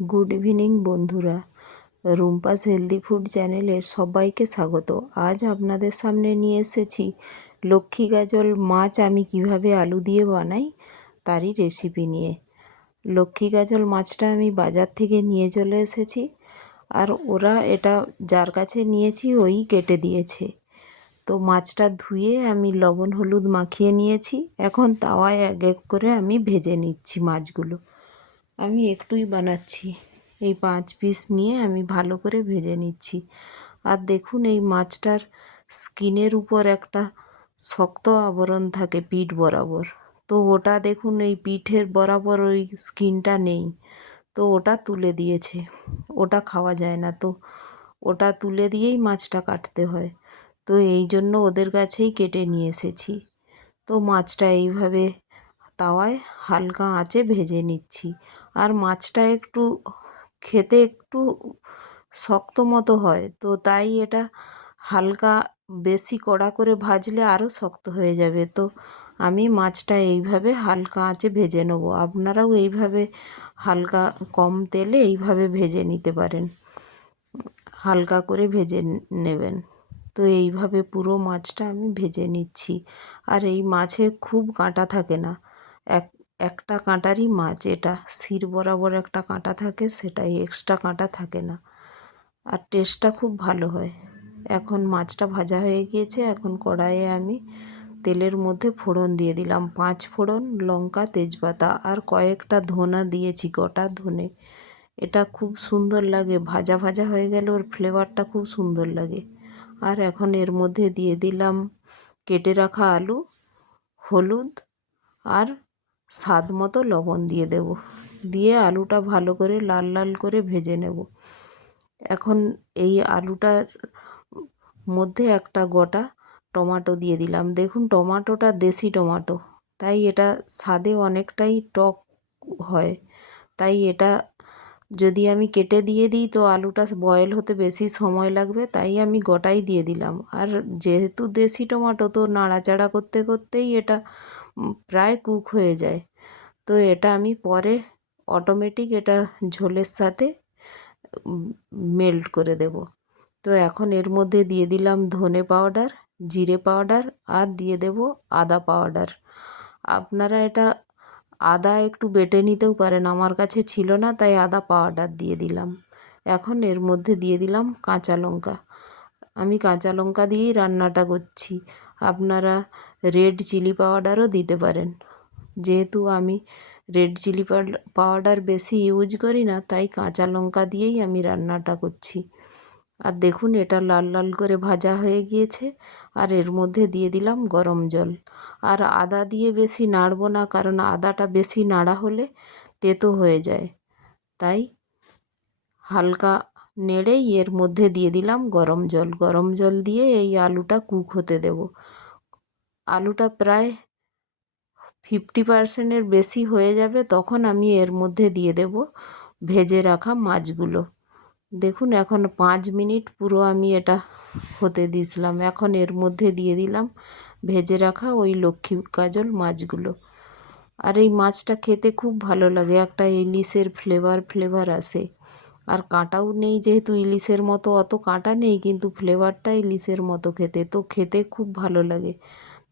Good evening বন্ধুরা, Rumpa's healthy food চ্যানেলের সবাইকে স্বাগত। আজ আপনাদের সামনে নিয়ে এসেছি লক্ষ্মী গাজল মাছ আমি কিভাবে আলু দিয়ে বানাই তারই রেসিপি নিয়ে। লক্ষ্মী গাজল মাছটা আমি বাজার থেকে নিয়ে চলে এসেছি, আর ওরা এটা যার কাছে নিয়েছি ওই কেটে দিয়েছে। তো মাছটা ধুয়ে আমি লবণ হলুদ মাখিয়ে নিয়েছি। এখন তাওয়ায় এক এক করে আমি ভেজে নিচ্ছি মাছগুলো। আমি একটুই বানাচ্ছি, এই 5 পিস নিয়ে আমি ভালো করে ভেজে নিচ্ছি। আর দেখুন, এই মাছটার স্কিনের উপর একটা শক্ত আবরণ থাকে পিঠ বরাবর, তো ওটা দেখুন এই পিঠের বরাবর ওই স্কিনটা নেই, তো ওটা তুলে দিয়েছে। ওটা খাওয়া যায় না, তো ওটা তুলে দিয়েই মাছটা কাটতে হয়। তো এই জন্য ওদের কাছেই কেটে নিয়ে এসেছি। তো মাছটা এইভাবে তাওয়ায় হালকা আঁচে ভেজে নিচ্ছি। আর মাছটা একটু খেতে একটু শক্ত মতো হয়, তো তাই এটা হালকা বেশি কড়া করে ভাজলে আরও শক্ত হয়ে যাবে। তো আমি মাছটা এইভাবে হালকা আঁচে ভেজে নেব। আপনারাও এইভাবে হালকা কম তেলে এইভাবে ভেজে নিতে পারেন, হালকা করে ভেজে নেবেন। তো এইভাবে পুরো মাছটা আমি ভেজে নিচ্ছি। আর এই মাছে খুব কাঁটা থাকে না, একটা কাঁটারই মাছ এটা, শির বরাবর একটা কাঁটা থাকে, সেটাই, এক্সট্রা কাঁটা থাকে না। আর টেস্টটা খুব ভালো হয়। এখন মাছটা ভাজা হয়ে গিয়েছে। এখন কড়াইয়ে আমি তেলের মধ্যে ফোড়ন দিয়ে দিলাম, 5 ফোড়ন, লঙ্কা, তেজপাতা আর কয়েকটা ধনা দিয়েছি, গোটা ধনে। এটা খুব সুন্দর লাগে, ভাজা ভাজা হয়ে গেলে ওর ফ্লেভারটা খুব সুন্দর লাগে। আর এখন এর মধ্যে দিয়ে দিলাম কেটে রাখা আলু, হলুদ আর স্বাদ মতো লবণ দিয়ে দেব। দিয়ে আলুটা ভালো করে লাল লাল করে ভেজে নেব। এখন এই আলুটার মধ্যে একটা গোটা টমেটো দিয়ে দিলাম। দেখুন, টমেটোটা দেশি টমেটো, তাই এটা স্বাদে অনেকটাই টক হয়। তাই এটা যদি আমি কেটে দিয়ে দিই তো আলুটা বয়েল হতে বেশি সময় লাগবে, তাই আমি গোটাই দিয়ে দিলাম। আর যেহেতু দেশি টমেটো, তো নাড়াচাড়া করতে করতেই এটা প্রায় কুক হয়ে যায়। তো এটা আমি পরে অটোমেটিক এটা ঝোলের সাথে মেল্ট করে দেব। তো এখন এর মধ্যে দিয়ে দিলাম ধনে পাউডার, জিরে পাউডার আর দিয়ে দেব আদা পাউডার। আপনারা এটা আদা একটু বেটে নিতেও পারেন, আমার কাছে ছিল না তাই আদা পাউডার দিয়ে দিলাম। এখন এর মধ্যে দিয়ে দিলাম কাঁচা লঙ্কা। আমি কাঁচা লঙ্কা দিয়েই রান্নাটা করছি। আপনারা রেড চিলি পাউডারও দিতে পারেন। যেহেতু আমি রেড চিলি পাউডার বেশি ইউজ করি না, তাই কাঁচা লঙ্কা দিয়েই আমি রান্নাটা করছি। আর দেখুন, এটা লাল লাল করে ভাজা হয়ে গিয়েছে। আর এর মধ্যে দিয়ে দিলাম গরম জল। আর আদা দিয়ে বেশি নাড়ব না, কারণ আদাটা বেশি নাড়া হলে তেতো হয়ে যায়। তাই হালকা নেড়েই এর মধ্যে দিয়ে দিলাম গরম জল। গরম জল দিয়ে এই আলুটা কুক হতে দেব। আলুটা প্রায় 50%-এর বেশি হয়ে যাবে, তখন আমি এর মধ্যে দিয়ে দেব ভেজে রাখা মাছগুলো। দেখুন, এখন 5 মিনিট পুরো আমি এটা হতে দিয়েছিলাম। এখন এর মধ্যে দিয়ে দিলাম ভেজে রাখা ওই লক্ষ্মী কাজল মাছগুলো। আর এই মাছটা খেতে খুব ভালো লাগে, একটা ইলিশের ফ্লেভার আসে। আর কাঁটাও নেই, যেহেতু ইলিশের মতো অত কাঁটা নেই, কিন্তু ফ্লেভারটা ইলিশের মতো খেতে, তো খেতে খুব ভালো লাগে।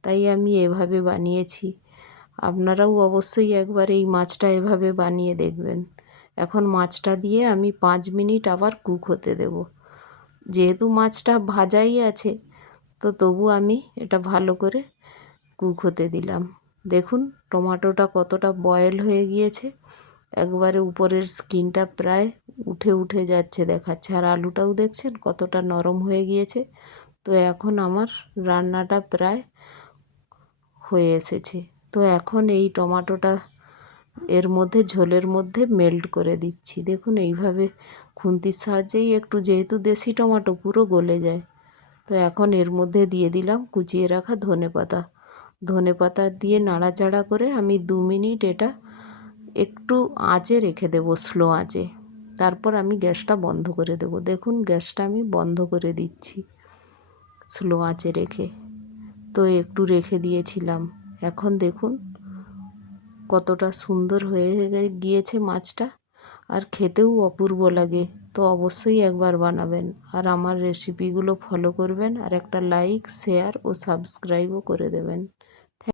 তাই আমি এভাবে বানিয়েছি। আপনারাও অবশ্যই একবার এই মাছটা এভাবে বানিয়ে দেখবেন। এখন মাছটা দিয়ে আমি 5 মিনিট আবার কুক হতে দেব। যেহেতু মাছটা ভাজাই আছে, তো তবু আমি এটা ভালো করে কুক হতে দিলাম। দেখুন, টমেটোটা কতটা বয়েল হয়ে গিয়েছে, একবারে উপরের স্কিনটা প্রায় উঠে উঠে যাচ্ছে দেখাচ্ছে। আর আলুটাও দেখছেন কতটা নরম হয়ে গিয়েছে। তো এখন আমার রান্নাটা প্রায় হয়ে এসেছে। তো এখন এই টমেটোটা এর মধ্যে ঝোলের মধ্যে মেল্ট করে দিচ্ছি। দেখুন, এইভাবে খুন্তির সাহায্যেই একটু, যেহেতু দেশি টমেটো পুরো গলে যায়। তো এখন এর মধ্যে দিয়ে দিলাম কুচিয়ে রাখা ধনেপাতা। ধনেপাতা দিয়ে নাড়াচাড়া করে আমি 2 মিনিট এটা একটু আঁচে রেখে দেবো, স্লো আঁচে। তারপর আমি গ্যাসটা বন্ধ করে দেব। দেখুন, গ্যাসটা আমি বন্ধ করে দিচ্ছি স্লো আঁচে রেখে। তো একটু রেখে দিয়েছিলাম। এখন দেখুন কতটা সুন্দর হয়ে গিয়েছে মাছটা। আর খেতেও অপূর্ব লাগে। তো অবশ্যই একবার বানাবেন আর আমার রেসিপিগুলো ফলো করবেন আর একটা লাইক শেয়ার ও সাবস্ক্রাইবও করে দেবেন।